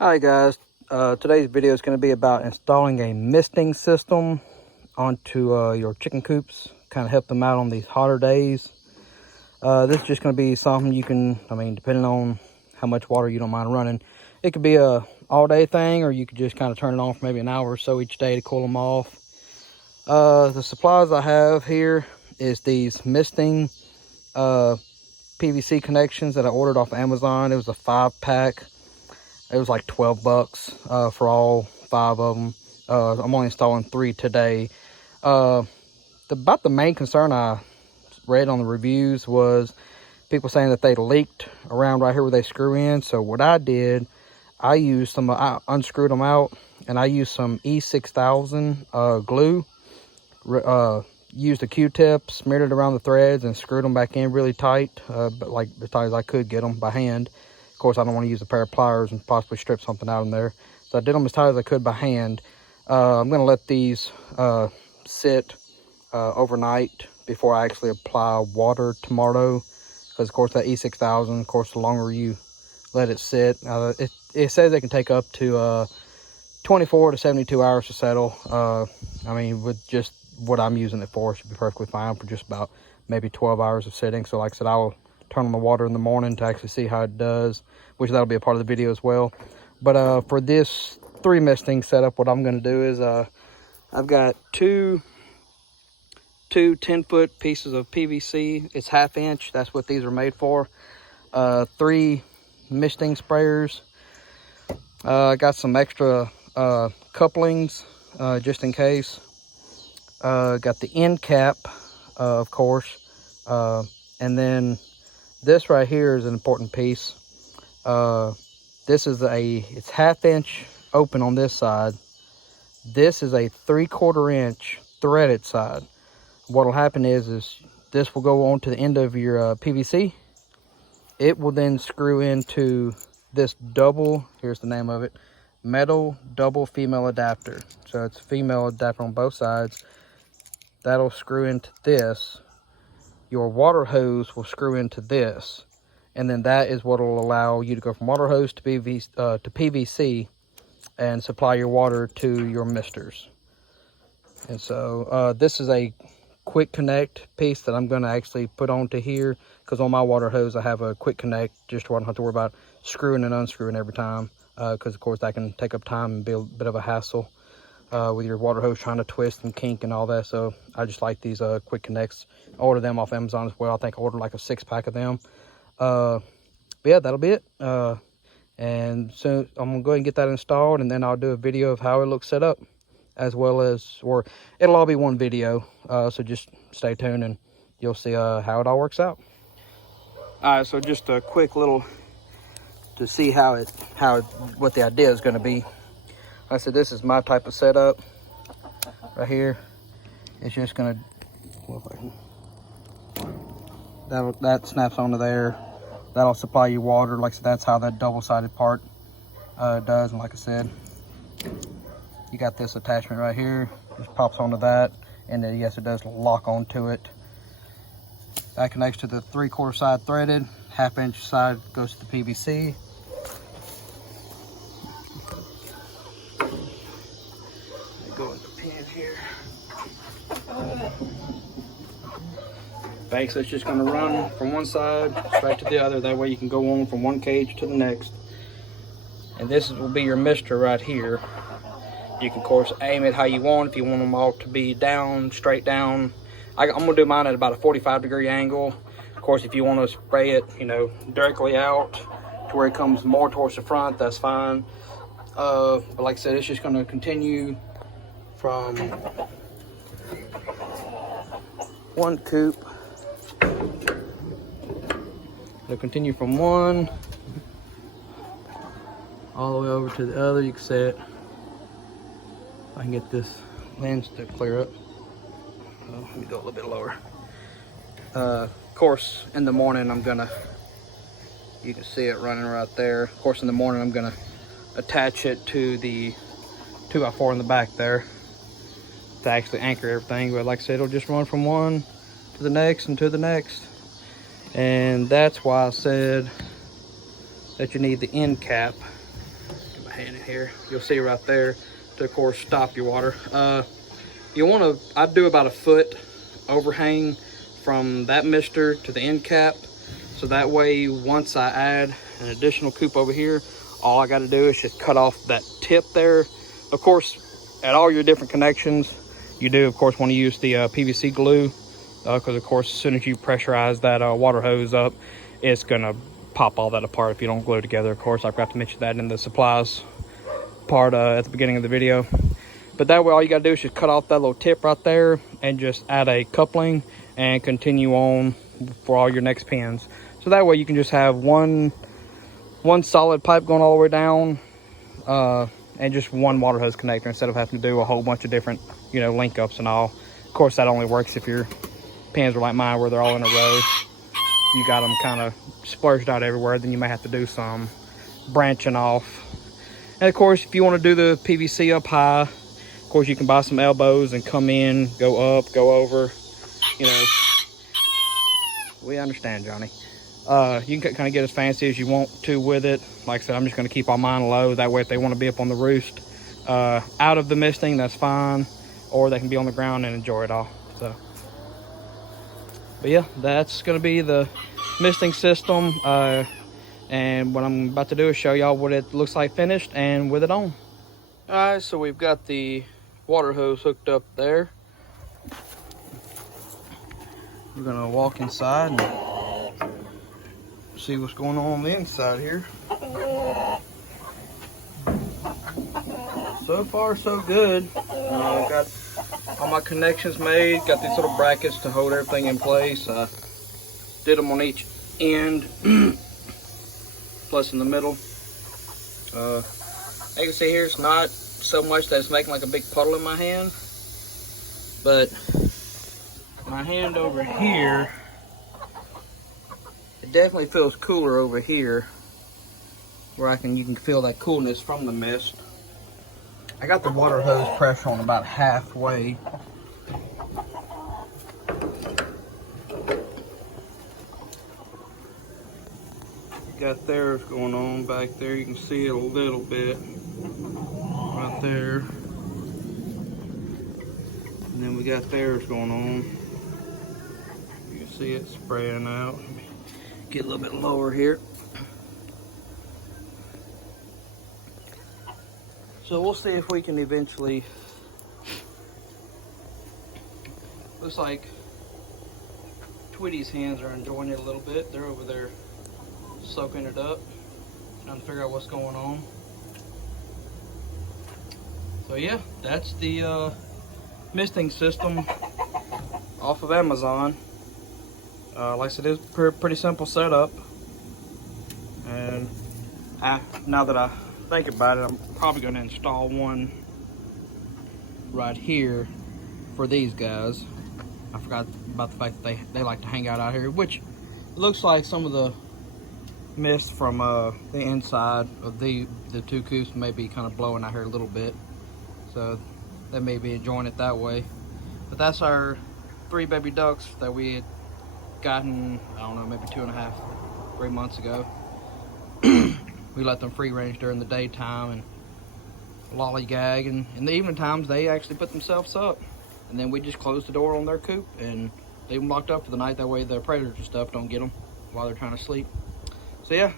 Hi guys, today's video is going to be about installing a misting system onto your chicken coops, kind of help them out on these hotter days. This is just going to be something you can, depending on how much water you don't mind running, it could be a all day thing, or you could just kind of turn it on for maybe an hour or so each day to cool them off. The supplies I have here is these misting PVC connections that I ordered off Amazon. It was a 5-pack. It was like 12 bucks for all 5 of them. I'm only installing 3 today. About the main concern I read on the reviews was people saying that they leaked around right here where they screw in. So what I did, I unscrewed them out, and I used some E6000 glue. Used a Q-tip, smeared it around the threads, and screwed them back in really tight, but like as tight as I could get them by hand. Of course, I don't want to use a pair of pliers and possibly strip something out in there. So I did them as tight as I could by hand. I'm going to let these sit overnight before I actually apply water tomorrow. Because, of course, that E6000, of course, the longer you let it sit, it says it can take up to 24 to 72 hours to settle. With just what I'm using it for, it should be perfectly fine for just about maybe 12 hours of sitting. So like I said, I will turn on the water in the morning to actually see how it does, which that'll be a part of the video as well. But for this 3 misting setup, what I'm going to do is I've got two 10-foot pieces of PVC. It's 1/2 inch. That's what these are made for. 3 misting sprayers. I got some extra couplings just in case. Got the end cap, of course, and then this right here is an important piece. This is it's 1/2 inch open on this side. This is a 3/4 inch threaded side. What will happen is this will go on to the end of your PVC. It will then screw into this double, here's the name of it, metal double female adapter. So it's a female adapter on both sides. That'll screw into this. Your water hose will screw into this, and then that is what will allow you to go from water hose to PVC and supply your water to your misters. And so this is a quick connect piece that I'm going to actually put onto here, because on my water hose I have a quick connect just so I don't have to worry about screwing and unscrewing every time, because of course that can take up time and be a bit of a hassle with your water hose trying to twist and kink and all that. So I just like these quick connects. I ordered them off Amazon as well. I think I ordered like a 6-pack of them. But yeah, that'll be it. And so I'm gonna go ahead and get that installed, and then I'll do a video of how it looks set up, as well as, or it'll all be one video. So just stay tuned and you'll see how it all works out. All right, so just a quick little to see what the idea is going to be. Like I said, this is my type of setup right here. It's just gonna, that snaps onto there. That'll supply you water. Like I said, that's how that double-sided part does. And like I said, you got this attachment right here. Just pops onto that, and then yes, it does lock onto it. That connects to the 3/4 side threaded. 1/2 inch side goes to the PVC. Go in the pin here. Banks, it's just going to run from one side straight to the other. That way you can go on from one cage to the next. And this will be your mister right here. You can, of course, aim it how you want. If you want them all to be down, straight down. I'm going to do mine at about a 45-degree angle. Of course, if you want to spray it, directly out to where it comes more towards the front, that's fine. But like I said, it's just going to continue from one coop. It'll continue from one all the way over to the other. You can see it. I can get this lens to clear up. Let me go a little bit lower. Of course, in the morning you can see it running right there. Of course, in the morning I'm gonna attach it to the 2x4 in the back there to actually anchor everything. But like I said, it'll just run from one to the next and to the next. And that's why I said that you need the end cap. Get my hand in here. You'll see right there to, of course, stop your water. You want to, I do about a foot overhang from that mister to the end cap. So that way, once I add an additional coop over here, all I got to do is just cut off that tip there. Of course, at all your different connections, you do, of course, want to use the PVC glue, because, of course, as soon as you pressurize that water hose up, it's going to pop all that apart if you don't glue it together. Of course, I forgot to mention that in the supplies part at the beginning of the video. But that way, all you got to do is just cut off that little tip right there and just add a coupling and continue on for all your next pins. So that way you can just have one solid pipe going all the way down, and just one water hose connector instead of having to do a whole bunch of different, you know, link ups and all. Of course, that only works if your pins are like mine, where they're all in a row. If you got them kind of splurged out everywhere, then you may have to do some branching off. And of course, if you want to do the PVC up high, of course, you can buy some elbows and come in, go up, go over. You know, we understand, Johnny. You can kind of get as fancy as you want to with it. Like I said, I'm just going to keep all mine low. That way, if they want to be up on the roost out of the misting, that's fine. Or they can be on the ground and enjoy it all. So, but yeah, that's going to be the misting system. And what I'm about to do is show y'all what it looks like finished and with it on. All right, so we've got the water hose hooked up there. We're going to walk inside and see what's going on the inside here. So far, so good. Got all my connections made. Got these little brackets to hold everything in place. Did them on each end, plus in the middle. As you can see here, it's not so much that it's making like a big puddle in my hand, but my hand over here, it definitely feels cooler over here, where you can feel that coolness from the mist. I got the water hose pressure on about halfway. Got theirs going on back there. You can see it a little bit right there. And then we got theirs going on. You can see it spraying out. Let me get a little bit lower here. So we'll see if we can eventually. Looks like Tweety's hands are enjoying it a little bit. They're over there soaking it up, trying to figure out what's going on. So yeah, that's the misting system off of Amazon. Like I said, it's pretty simple setup. And now that I think about it, I'm probably going to install one right here for these guys. I forgot about the fact that they like to hang out here, which looks like some of the mist from the inside of the two coops may be kind of blowing out here a little bit, so they may be enjoying it that way. But that's our 3 baby ducks that we had gotten, I don't know, maybe 2.5, 3 months ago. We let them free range during the daytime and lollygag, and in the evening times they actually put themselves up, and then we just close the door on their coop and leave them locked up for the night. That way the predators and stuff don't get them while they're trying to sleep. So yeah,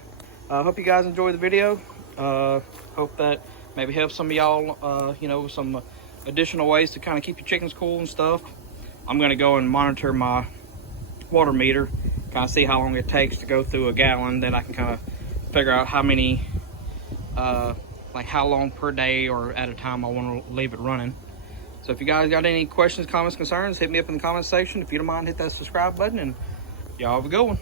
I hope you guys enjoyed the video. Hope that maybe helps some of y'all, you know, some additional ways to kind of keep your chickens cool and stuff. I'm gonna go and monitor my water meter, kind of see how long it takes to go through a gallon. Then I can kind of figure out how many, like how long per day or at a time I want to leave it running. So if you guys got any questions, comments, concerns, hit me up in the comment section. If you don't mind, hit that subscribe button, and y'all have a good one.